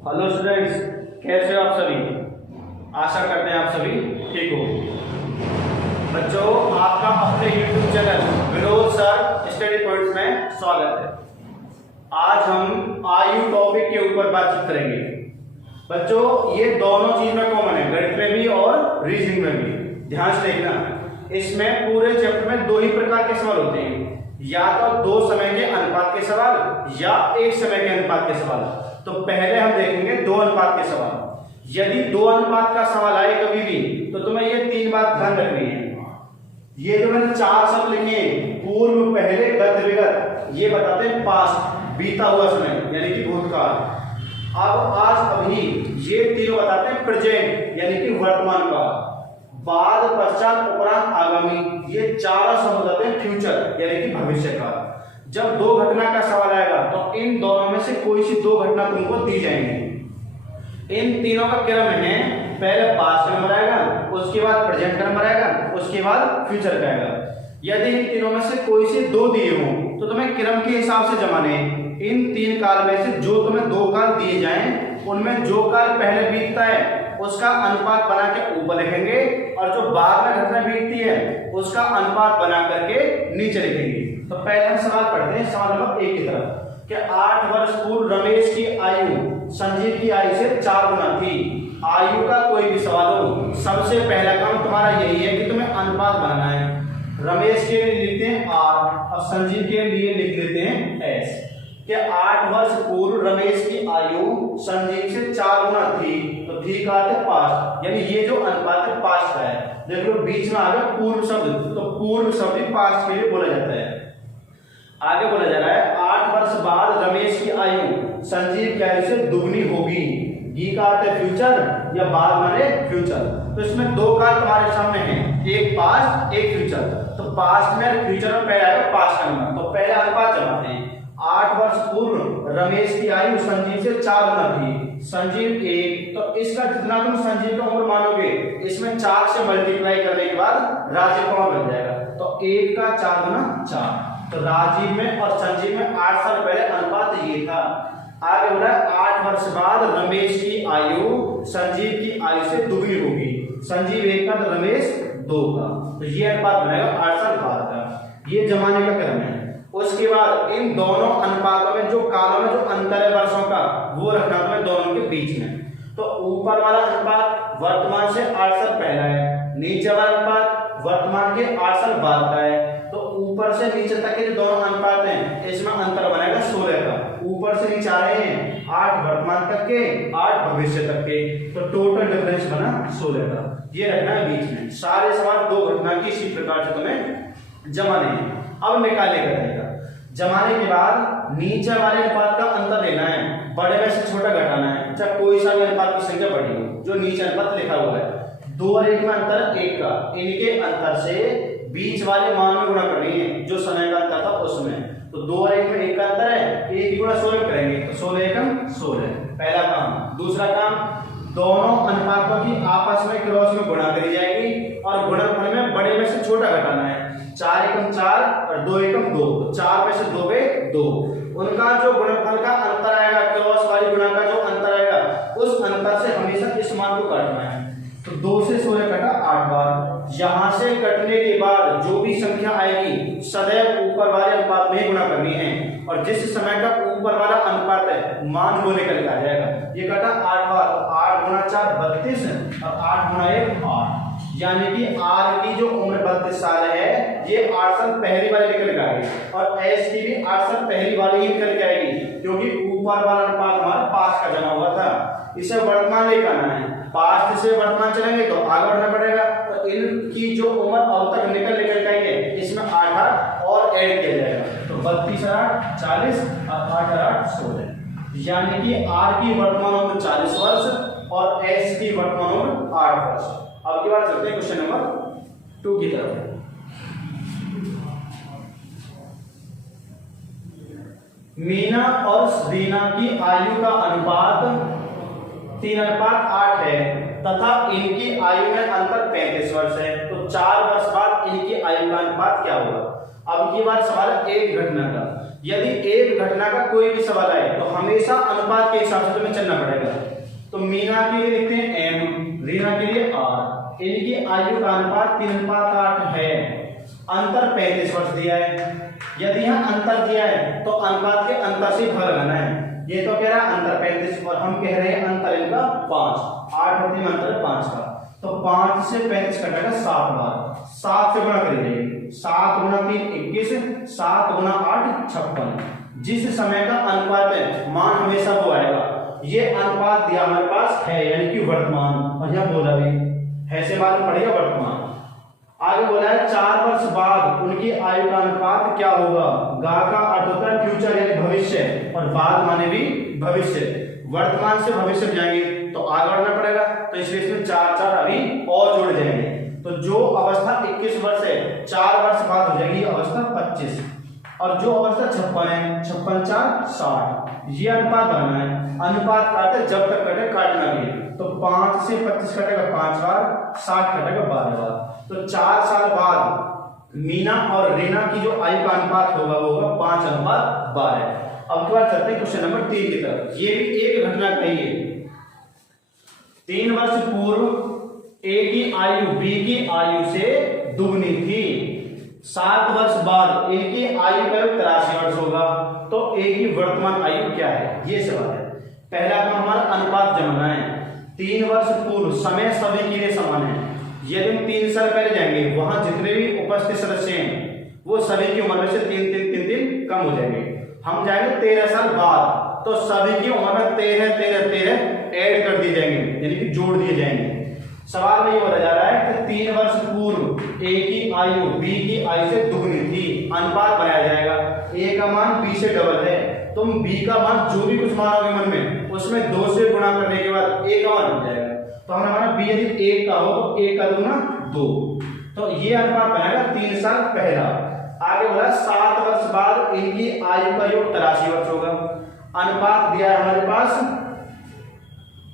Hello students, कैसे हो आप सभी। आशा करते हैं आप सभी ठीक हो। बच्चों, आपका अपने YouTube channel Vinod sir study points में स्वागत है। आज हम आयु टॉपिक के ऊपर बातचीत करेंगे। बच्चों, ये दोनों चीज में कॉमन है, गणित में भी और रीजनिंग में भी। ध्यान से देखना, इसमें पूरे चैप्टर में दो ही प्रकार के सवाल होते हैं, या तो दो समय के अनुपात के सवाल या एक समय के अनुपात के सवाल। तो पहले हम देखेंगे दो अनुपात के सवाल। यदि दो अनुपात का सवाल आए कभी भी, तो तुम्हें ये तीन बात ध्यान रखनी है। ये जो मैंने चार शब्द लिखे हैं, पूर्व, पहले, गत, विगत, ये बताते हैं पास्ट, बीता हुआ समय यानी कि भूतकाल। अब आज अभी ये तीनों बताते हैं प्रेजेंट यानी कि वर्तमान काल। बाद, पश्चात, उपरांत, आगामी, ये चारों शब्द बताते हैं फ्यूचर यानी कि भविष्य काल। जब दो घटना का सवाल आएगा तो इन दोनों में से कोई सी दो घटना तुमको दी जाएंगी। इन तीनों का क्रम है, पहले पास्ट नंबर आएगा, उसके बाद प्रेजेंट नंबर आएगा, उसके बाद फ्यूचर का आएगा। यदि इन तीनों में से कोई से दो दिए हों तो तुम्हें क्रम के हिसाब से जमाने। इन तीन काल में से जो तुम्हें दो काल दिए जाएं, उनमें जो काल पहले बीतता है उसका अनुपात बना के ऊपर लिखेंगे, और जो बाद में घटना बीतती है उसका अनुपात बना करके नीचे लिखेंगे। तो पहले हम सवाल पढ़ते हैं, सवाल नंबर 1 की तरफ कि 8 वर्ष पूर्व रमेश की आयु संजीव की आयु से 4 गुना थी। आयु का कोई भी सवाल हो, सबसे पहला काम तुम्हारा यही है कि तुम्हें अनुपात बनाना है। रमेश के लिए लिखते हैं R और संजीव के लिए लिख देते हैं S। कि 8 वर्ष पूर्व रमेश की आयु संजीव से 4 गुना थी, तो थी का अर्थ पास्ट, यानी ये जो अनुपात है पास्ट का है। देख लो बीच में आ गया पूर्व शब्द, तो पूर्व शब्द पास्ट के लिए बोला जाता है। आगे बोला जा रहा है 8 वर्ष बाद रमेश की आयु संजीव की आयु से दुगनी होगी। ये का अर्थ है फ्यूचर या बाद माने फ्यूचर। तो इसमें दो काल तुम्हारे सामने हैं, एक पास्ट एक फ्यूचर। तो पास्ट में फ्यूचर में पहले आएगा पास्ट का नंबर, तो पहले अनुपात जमाते हैं। 8 वर्ष पूर्व रमेश की आयु संजीव से 4 गुना थी, संजीव 1, तो इसका जितना तुम संजीव का उम्र मानोगे इसमें 4 से मल्टीप्लाई करने के बाद राजीव का बन जाएगा। तो 1 का 4 गुना 4, तो राजीव में और संजीव में 8 साल पहले अनुपात ये था। आगे बोला 8 वर्ष बाद रमेश की आयु संजीव की आयु से दुगनी होगी। संजीव 1 का तो रमेश 2 का, तो ये अनुपात बनेगा 8 साल बाद का। ये जमाने का क्रम है। उसके बाद इन दोनों अनुपातों में जो कालों में जो अंतर है वर्षों का, वो रखना तुम्हें दोनों के बीच में। तो ऊपर वाला अनुपात वर्तमान से 8 साल पहला है, नीचे वाला अनुपात वर्तमान के 8 साल बाद का है। तो ऊपर से नीचे तक के जो दोनों अनुपात हैं इसमें अंतर बनेगा 16 का। ऊपर से नीचे आ रहे हैं 8 वर्तमान तक के, 8 भविष्य तक के, तो टोटल डिफरेंस बना 16 का। ये रखना है बीच में। सारे सवाल दो घटना की इसी प्रकार से तुम्हें जमाने हैं। अब निकालने का तरीका, जमाने के बाद नीचे वाले अनुपात का अंतर लेना है, बड़े में से छोटा घटाना है। चाहे कोई सा भी अनुपात की संख्या बड़ी हो, जो नीचे अनुपात लिखा हुआ है, 2 और 1 में अंतर 1 का, इनके अंतर से बीच वाले मान में गुणा करनी है जो समय का अंतर था उसमें। तो 2 और 1 में 1 का अंतर है, 1 गुणा 16 करेंगे तो 16 एकम 16, पहला काम। दूसरा काम, दोनों अनुपातों की आपस में क्रॉस में गुणा करी जाएगी और गुणनफल में बड़े में से छोटा घटाना है। 4 एकम 4 और 2 एकम 2, तो 4 में से 2 पे 2, उनका जो गुणनफल का अंतर आएगा, क्रॉस वाली गुणा का जो अंतर आएगा, उस अंतर से हमेशा इस मान को काटना है। तो 2 से 16 कटा 8 बार। यहां से कटने के बाद जो भी संख्या आएगी सदैव ऊपर वाले अनुपात में ही गुणा करनी है, और जिस समय का ऊपर वाला अनुपात है मान वो निकल आ जाएगा। ये कटा 8 बार, 8 गुणा 4 32 और 8 गुणा 1 8, यानी कि आर की जो उम्र 32 साल है ये 8 साल पहली वाली निकल के आएगी, और एस की भी 8 साल पहली वाली ही निकल के आएगी, क्योंकि ऊपर वाला अनुपात हमारा पास्ट का जमा हुआ था। इसे वर्तमान लेकर आना है, पास्ट से वर्तमान चलेंगे तो आगे बढ़ना पड़ेगा। तो इनकी जो उम्र अब तक निकल के आई है इसमें 8 और ऐड किया जाएगा, तो 32 और 8 40 और 8 और 8 16, यानी कि आर की वर्तमान उम्र 40 वर्ष और एस की वर्तमान उम्र 8 वर्ष। अब की बात चलते हैं क्वेश्चन नंबर 2 की तरफ। मीना और रीना की आयु का अनुपात 3:8 है तथा इनकी आयु में अंतर 35 वर्ष है, तो 4 वर्ष बाद इनकी आयु का अनुपात क्या होगा। अब की बात सवाल एक घटना का, यदि एक घटना का कोई भी सवाल आए तो हमेशा अनुपात के हिसाब से तुम्हें चलना पड़ेगा। तो मीना के लिए लिखते हैं m, रीना के लिए r। इनकी आयु का अनुपात 3:8 है। अंतर 35 वर्ष दिया है। यदि यहाँ अंतर दिया है तो अनुपात के अंतर से भाग लगाना है। ये तो कह रहा है अंतर 35 और हम कह रहे हैं अंतर इनका 5। 8 और 3 अंतर 5 का, तो 5 से 35 कटेगा 7 बार। 7 से गुणा करिए, 7 गुणा 3 21, 7 गुणा 8 56। जिस समय का अनुपात है मान हमेशा वो आएगा। ये अनुपात दिया हमारे पास है यानी कि वर्तमान, और यहाँ बोला भी है से मालूम पड़ेगा वर्तमान। आगे बोला है 4 वर्ष बाद उनकी आयु का अनुपात क्या होगा। गा का अर्थ होता है फ्यूचर यानी भविष्य, और बाद माने भी भविष्य। वर्तमान से भविष्य में जाएंगे तो आगे बढ़ना पड़ेगा, तो इसलिए इसमें 4 अभी और जोड़ जाएंगे। तो जो अवस्था 21 वर्ष है 4 वर्ष बाद हो जाएगी अवस्था 25, और जो अवस्था 56 है 56 4 60। ये अनुपात बनाना है। अनुपात काटे जब तक कटे काटना भी। तो 5 से 25 कटेगा 5 बार, 60 कटेगा 12 बार। तो 4 साल बाद मीना और रीना की जो आयु का अनुपात होगा वो होगा 5:12। अब की बात चलते हैं क्वेश्चन नंबर 3 की तरफ। ये भी एक घटना कही है। 3 वर्ष पूर्व ए की आयु बी की आयु से दुगनी थी। 7 वर्ष बाद ए की आयु का 83 वर्ष होगा। तो ए की वर्तमान आयु क्या है, ये सवाल है। पहला काम हमारा अनुपात जमाना है। 3 वर्ष पूर्व समय सभी के लिए समान है। यदि हम 3 साल पहले जाएंगे वहां जितने भी उपस्थित सदस्य हैं वो सभी की उम्र में से 3 कम हो जाएंगे। हम जाएंगे 13 साल बाद तो सभी की उम्र में 13 ऐड कर दिए जाएंगे यानी कि जोड़ दिए जाएंगे। सवाल में ये बोला जा रहा है कि 3 वर्ष पूर्व ए की आयु बी की आयु से दुगनी थी। अनुपात बनाया जाएगा। ए का मान बी से डबल है, तुम बी का मान जो भी कुछ मानोगे मन में उसमें 2 से गुणा करने के बाद ए का मान बन जाएगा। तो हमने माना बी यदि 1 का हो तो 1 का दूना 2, तो ये अनुपात बनाएगा 3 साल पहला। आगे बोला 7 वर्ष बाद इनकी आयु का योग 83 वर्ष होगा। अनुपात दिया है हमारे पास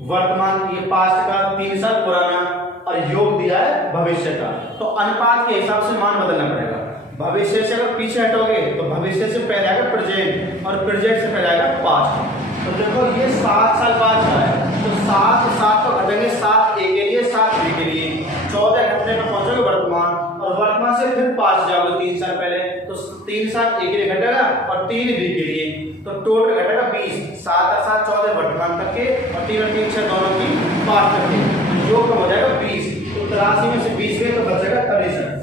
वर्तमान, ये पास्ट का 3 साल पुराना, और योग दिया है भविष्य का। तो अनुपात के हिसाब से मान बदलना पड़ेगा। भविष्य से अगर पीछे हटोगे तो भविष्य से पहले आएगा प्रेजेंट, और प्रेजेंट से पहले आएगा पास्ट। तो देखो ये 7 साल बाद का है, तो 7 को घटेंगे 7 ए के लिए 7 बी के लिए, 14 घटने में पहुंचोगे वर्तमान, और वर्तमान से फिर पास्ट जाओगे 3 साल पहले, तो 3 साल ए के लिए घटेगा और 3 बी के लिए, तो टोटल घटेगा 20। 7 और 7 14 वर्तमान तक के, और 3 और 3 6 दोनों की पास्ट तक के, योग कम हो जाएगा 20। तो 83 में से 20 गए तो बचेगा 63।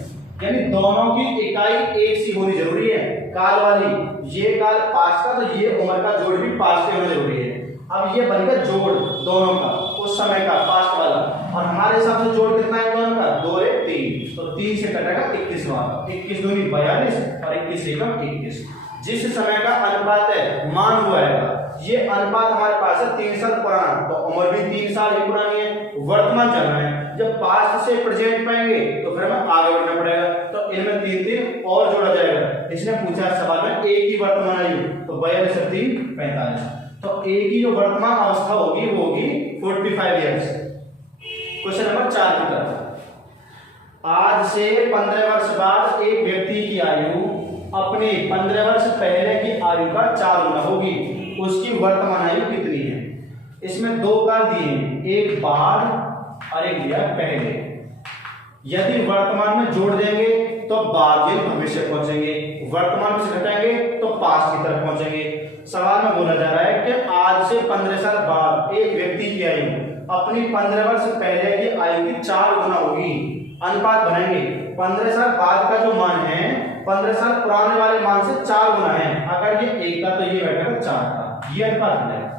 यानी दोनों की इकाई एक सी होनी जरूरी है। काल वाली ये काल पास्ट का, तो ये उम्र का जोड़ भी पास्ट के होना जरूरी है। अब ये बनेगा जोड़ दोनों का, उस समय का पास्ट वाला, और हमारे हिसाब से जोड़ कितना है दोनों का 2 और 1 3, तो 3 से कटेगा 21 वाला, 21 दूनी 42 और 21 एकम 21। जिस समय का अनुपात है मान वो आएगा। ये अनुपात हमारे पास है 3 साल पुराना, तो उम्र भी 3 साल ही पुरानी है, वर्तमान चलना है। जब पास्ट से प्रेजेंट पाएंगे तो फिर हमें आगे बढ़ना पड़ेगा, तो इनमें 3 और जोड़ा जाएगा। इसने पूछा सवाल में ए की वर्तमान आयु, तो 42 और 3 45, तो ए की जो वर्तमान अवस्था होगी वो होगी 45 ईयर्स। क्वेश्चन नंबर 4 की तरफ। आज से 15 वर्ष बाद एक व्यक्ति की आयु अपने 15 वर्ष पहले की आयु का 4 गुना होगी। उसकी वर्तमान आयु कितनी है। इसमें 2 काल दिए हैं, एक बाद और एक दिया पहले। यदि वर्तमान में जोड़ देंगे तो बाद में भविष्य पहुंचेंगे, वर्तमान में से घटाएंगे तो पास्ट की तरफ पहुंचेंगे। सवाल में बोला जा रहा है कि आज से 15 साल बाद एक व्यक्ति की आयु अपनी 15 वर्ष पहले की आयु की 4 गुना होगी। अनुपात बनाएंगे। 15 साल बाद का जो मान है 15 साल पुराने वाले मान से 4 गुना है। अगर ये 1 का तो ये बैठेगा 4 का, ये अनुपात बनाएगा।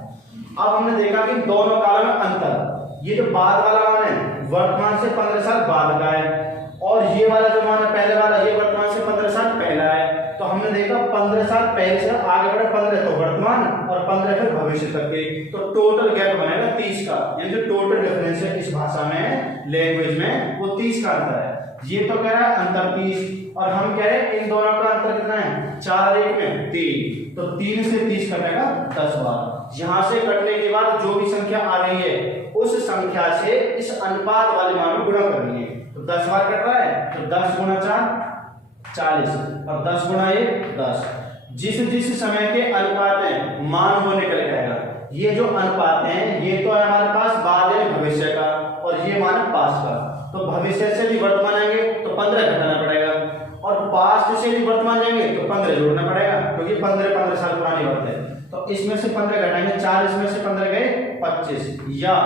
अब हमने देखा कि दोनों कालों में अंतर, ये जो बाद वाला मान है वर्तमान से 15 साल बाद का है, और ये वाला जो मान है पहले वाला ये वर्तमान से 15 साल पहला है। तो हमने देखा 15 साल पहले से आगे बढ़े 15 तो वर्तमान और 15 फिर भविष्य तक के, तो टोटल गैप बनेगा 30 का। यानी जो टोटल डिफरेंस है इस भाषा में लैंग्वेज में वो 30 का अंतर है। ये तो कह रहा है अंतर 30, और हम कह रहे हैं इन दोनों का अंतर कितना है 4 और 1 में 3, तो 3 से 30 कटेगा 10 बार। यहां से कटने के बाद जो भी संख्या आ रही है उस संख्या से इस अनुपात वाले मान में गुणा करनी है। तो 10 बार कट रहा है तो 10 गुणा 4 40, और 10 गुणा 1 10। जिस समय के अनुपात हैं मान वो निकल जाएगा। ये जो अनुपात हैं ये तो है हमारे पास बाद है भविष्य का, और ये मान पास्ट का। तो भविष्य से भी वर्तमान आएंगे तो 15 घटाना पड़ेगा, और पास्ट से भी वर्तमान जाएंगे तो 15 जोड़ना पड़ेगा, क्योंकि 15 साल पुरानी बात है। तो इसमें से 15 घटाएंगे, 4 इसमें से 15 गए 25, या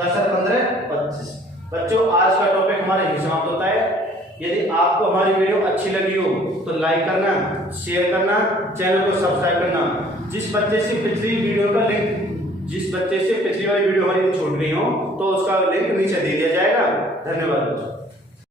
10 और 15 25। बच्चों आज का टॉपिक हमारे यही समाप्त होता है। यदि आपको हमारी वीडियो अच्छी लगी हो तो लाइक करना, शेयर करना, चैनल को सब्सक्राइब करना। जिस बच्चे से पिछली वाली वीडियो हमारी छूट गई हो तो उसका लिंक नीचे दे दिया जाएगा। धन्यवाद।